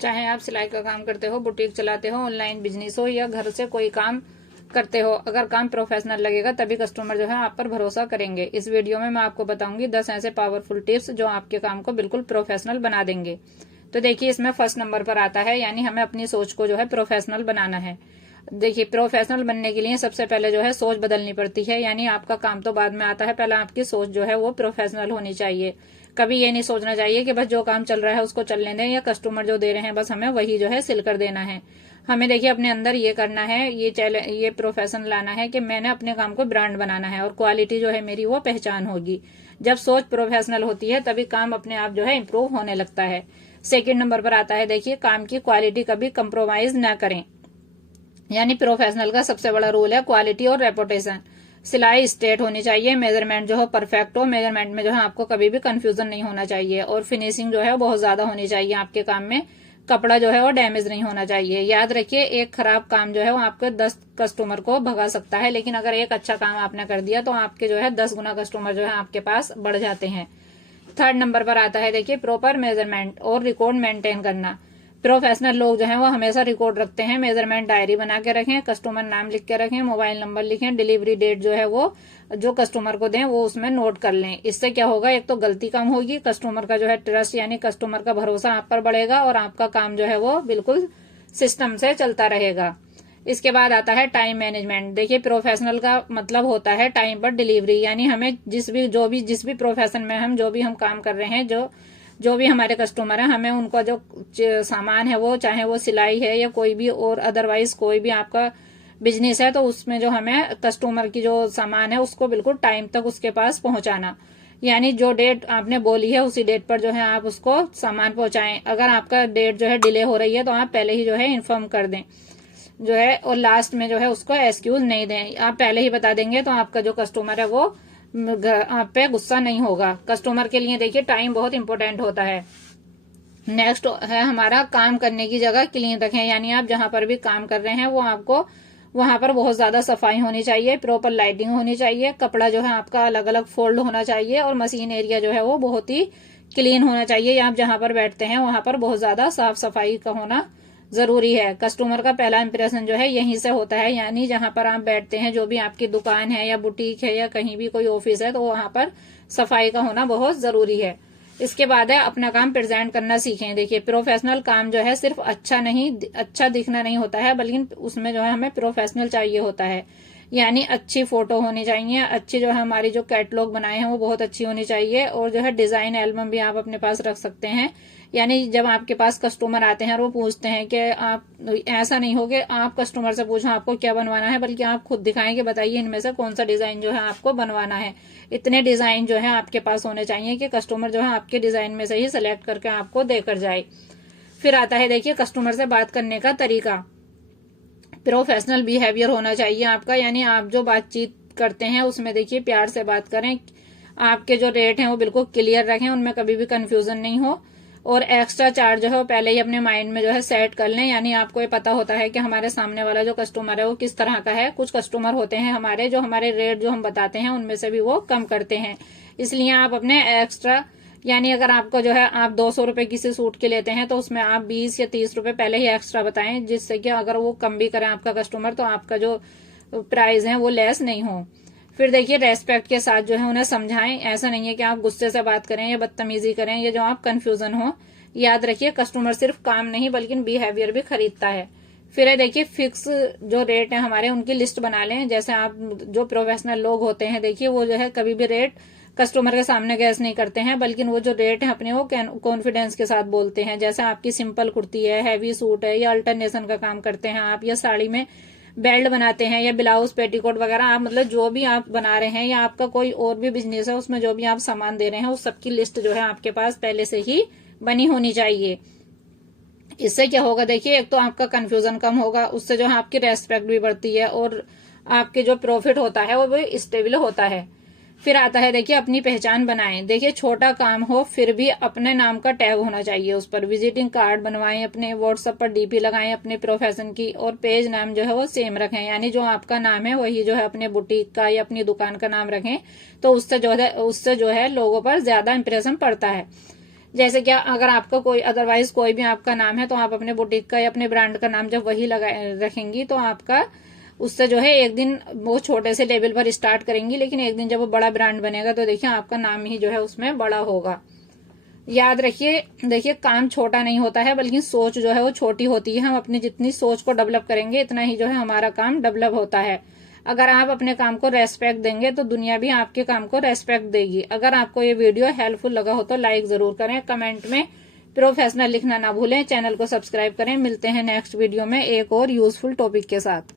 चाहे आप सिलाई का काम करते हो, बुटीक चलाते हो, ऑनलाइन बिजनेस हो या घर से कोई काम करते हो, अगर काम प्रोफेशनल लगेगा तभी कस्टमर जो है आप पर भरोसा करेंगे। इस वीडियो में मैं आपको बताऊंगी 10 ऐसे पावरफुल टिप्स जो आपके काम को बिल्कुल प्रोफेशनल बना देंगे। तो देखिए, इसमें फर्स्ट नंबर पर आता है, यानी हमें अपनी सोच को जो है प्रोफेशनल बनाना है। देखिए, प्रोफेशनल बनने के लिए सबसे पहले जो है सोच बदलनी पड़ती है, यानी आपका काम तो बाद में आता है, पहले आपकी सोच जो है वो प्रोफेशनल होनी चाहिए। कभी ये नहीं सोचना चाहिए कि बस जो काम चल रहा है उसको चलने दें, या कस्टमर जो दे रहे हैं बस हमें वही जो है सिल कर देना है। हमें देखिए अपने अंदर ये करना है, ये प्रोफेशन लाना है कि मैंने अपने काम को ब्रांड बनाना है और क्वालिटी जो है मेरी वो पहचान होगी। जब सोच प्रोफेशनल होती है तभी काम अपने आप जो है इम्प्रूव होने लगता है। सेकंड नंबर पर आता है, देखिए काम की क्वालिटी कभी कंप्रोमाइज ना करें, यानी प्रोफेशनल का सबसे बड़ा रूल है क्वालिटी और रेपुटेशन। सिलाई स्ट्रेट होनी चाहिए, मेजरमेंट जो है परफेक्ट हो, मेजरमेंट में जो है आपको कभी भी कंफ्यूजन नहीं होना चाहिए, और फिनिशिंग जो है बहुत ज्यादा होनी चाहिए आपके काम में। कपड़ा जो है वो डैमेज नहीं होना चाहिए। याद रखिए, एक खराब काम जो है वो आपके 10 कस्टमर को भगा सकता है, लेकिन अगर एक अच्छा काम आपने कर दिया तो आपके जो है 10 गुना कस्टमर जो है आपके पास बढ़ जाते हैं। थर्ड नंबर पर आता है, देखिए प्रॉपर मेजरमेंट और रिकॉर्ड मेंटेन करना। प्रोफेशनल लोग जो हैं वो हमेशा रिकॉर्ड रखते हैं, मेजरमेंट डायरी बना के रखें, कस्टमर नाम लिख के रखें, मोबाइल नंबर लिखें, डिलीवरी डेट जो है वो जो कस्टमर को दें वो उसमें नोट कर लें। इससे क्या होगा, एक तो गलती कम होगी, कस्टमर का जो है ट्रस्ट यानी कस्टमर का भरोसा आप पर बढ़ेगा, और आपका काम जो है वो बिल्कुल सिस्टम से चलता रहेगा। इसके बाद आता है टाइम मैनेजमेंट। देखिए, प्रोफेशनल का मतलब होता है टाइम पर डिलीवरी, यानी हमें जिस भी प्रोफेशन में हम जो भी हम काम कर रहे हैं, जो भी हमारे कस्टमर है, हमें उनका जो सामान है वो, चाहे वो सिलाई है या कोई भी और अदरवाइज कोई भी आपका बिजनेस है, तो उसमें जो हमें कस्टमर की जो सामान है उसको बिल्कुल टाइम तक उसके पास पहुंचाना। यानी जो डेट आपने बोली है उसी डेट पर जो है आप उसको सामान पहुंचाएं। अगर आपका डेट जो है डिले हो रही है तो आप पहले ही जो है इन्फॉर्म कर दें जो है, और लास्ट में जो है उसको एक्सक्यूज नहीं दें। आप पहले ही बता देंगे तो आपका जो कस्टमर है वो आप पे गुस्सा नहीं होगा। कस्टमर के लिए देखिए टाइम बहुत इंपॉर्टेंट होता है। नेक्स्ट है हमारा, काम करने की जगह क्लीन रखें, यानी आप जहां पर भी काम कर रहे हैं वो आपको वहां पर बहुत ज्यादा सफाई होनी चाहिए, प्रॉपर लाइटिंग होनी चाहिए, कपड़ा जो है आपका अलग अलग फोल्ड होना चाहिए, और मशीन एरिया जो है वो बहुत ही क्लीन होना चाहिए। आप जहां पर बैठते हैं वहां पर बहुत ज्यादा साफ सफाई का होना जरूरी है। कस्टमर का पहला इंप्रेशन जो है यहीं से होता है, यानी जहां पर आप बैठते हैं, जो भी आपकी दुकान है या बुटीक है या कहीं भी कोई ऑफिस है, तो वहां पर सफाई का होना बहुत जरूरी है। इसके बाद है अपना काम प्रेजेंट करना सीखें। देखिए, प्रोफेशनल काम जो है सिर्फ अच्छा दिखना नहीं होता है, बल्कि उसमें जो है हमें प्रोफेशनल चाहिए होता है। यानी अच्छी फोटो होनी चाहिए, अच्छी जो है हमारी जो कैटलॉग बनाए हैं वो बहुत अच्छी होनी चाहिए, और जो है डिजाइन एल्बम भी आप अपने पास रख सकते हैं। यानी जब आपके पास कस्टमर आते हैं और वो पूछते हैं कि आप, ऐसा नहीं हो कि आप कस्टमर से पूछो आपको क्या बनवाना है, बल्कि आप खुद दिखाएं कि बताइए इनमें से कौन सा डिजाइन जो है आपको बनवाना है। इतने डिजाइन जो है आपके पास होने चाहिए कि कस्टमर जो है आपके डिजाइन में से ही सिलेक्ट करके आपको देकर जाए। फिर आता है, देखिए कस्टमर से बात करने का तरीका। प्रोफेशनल बिहेवियर होना चाहिए आपका, यानी आप जो बातचीत करते हैं उसमें देखिए प्यार से बात करें, आपके जो रेट हैं वो बिल्कुल क्लियर रखें, उनमें कभी भी कंफ्यूजन नहीं हो, और एक्स्ट्रा चार्ज जो है वो पहले ही अपने माइंड में जो है सेट कर लें। यानी आपको ये पता होता है कि हमारे सामने वाला जो कस्टमर है वो किस तरह का है। कुछ कस्टमर होते हैं हमारे जो हमारे रेट जो हम बताते हैं उनमें से भी वो कम करते हैं, इसलिए आप अपने एक्स्ट्रा, यानी अगर आपको जो है आप 200 रुपए किसी सूट के लेते हैं तो उसमें आप 20 या 30 रुपए पहले ही एक्स्ट्रा बताएं, जिससे कि अगर वो कम भी करें आपका कस्टमर तो आपका जो प्राइस है वो लेस नहीं हो। फिर देखिए, रेस्पेक्ट के साथ जो है उन्हें समझाएं, ऐसा नहीं है कि आप गुस्से से बात करें या बदतमीजी करें या जो आप कंफ्यूजन हो। याद रखिए, कस्टमर सिर्फ काम नहीं बल्कि बिहेवियर भी खरीदता है। फिर है देखिए, फिक्स जो रेट है हमारे उनकी लिस्ट बना लें। जैसे आप जो प्रोफेशनल लोग होते हैं देखिए वो जो है कभी भी रेट कस्टमर के सामने गैस नहीं करते हैं, बल्कि वो जो रेट है अपने वो कॉन्फिडेंस के साथ बोलते हैं। जैसे आपकी सिंपल कुर्ती है, हैवी सूट है, या अल्टरनेशन का काम करते हैं आप, या साड़ी में बेल्ट बनाते हैं, या ब्लाउज पेटीकोट वगैरह, आप मतलब जो भी आप बना रहे हैं या आपका कोई और भी बिजनेस है उसमें जो भी आप सामान दे रहे हैं उस सबकी लिस्ट जो है आपके पास पहले से ही बनी होनी चाहिए। इससे क्या होगा, देखिए एक तो आपका कंफ्यूजन कम होगा, उससे जो है आपकी रेस्पेक्ट भी बढ़ती है, और आपके जो प्रॉफिट होता है वो भी स्टेबल होता है। फिर आता है, देखिए अपनी पहचान बनाएं। देखिए, छोटा काम हो फिर भी अपने नाम का टैग होना चाहिए उस पर। विजिटिंग कार्ड बनवाएं, अपने व्हाट्सएप पर डीपी लगाएं अपने प्रोफेशन की, और पेज नाम जो है वो सेम रखें, यानी जो आपका नाम है वही जो है अपने बुटीक का या अपनी दुकान का नाम रखें, तो उससे जो है लोगों पर ज्यादा इंप्रेशन पड़ता है। जैसे क्या अगर आपका कोई अदरवाइज कोई भी आपका नाम है तो आप अपने बुटीक का या अपने ब्रांड का नाम जब वही रखेंगी तो आपका उससे जो है एक दिन वो छोटे से लेवल पर स्टार्ट करेंगी, लेकिन एक दिन जब वो बड़ा ब्रांड बनेगा तो देखिए आपका नाम ही जो है उसमें बड़ा होगा। याद रखिए, देखिए काम छोटा नहीं होता है बल्कि सोच जो है वो छोटी होती है। हम अपनी जितनी सोच को डेवलप करेंगे इतना ही जो है हमारा काम डेवलप होता है। अगर आप अपने काम को रेस्पेक्ट देंगे तो दुनिया भी आपके काम को रेस्पेक्ट देगी। अगर आपको ये वीडियो हेल्पफुल लगा हो तो लाइक जरूर करें, कमेंट में प्रोफेशनल लिखना ना भूलें, चैनल को सब्सक्राइब करें। मिलते हैं नेक्स्ट वीडियो में एक और यूजफुल टॉपिक के साथ।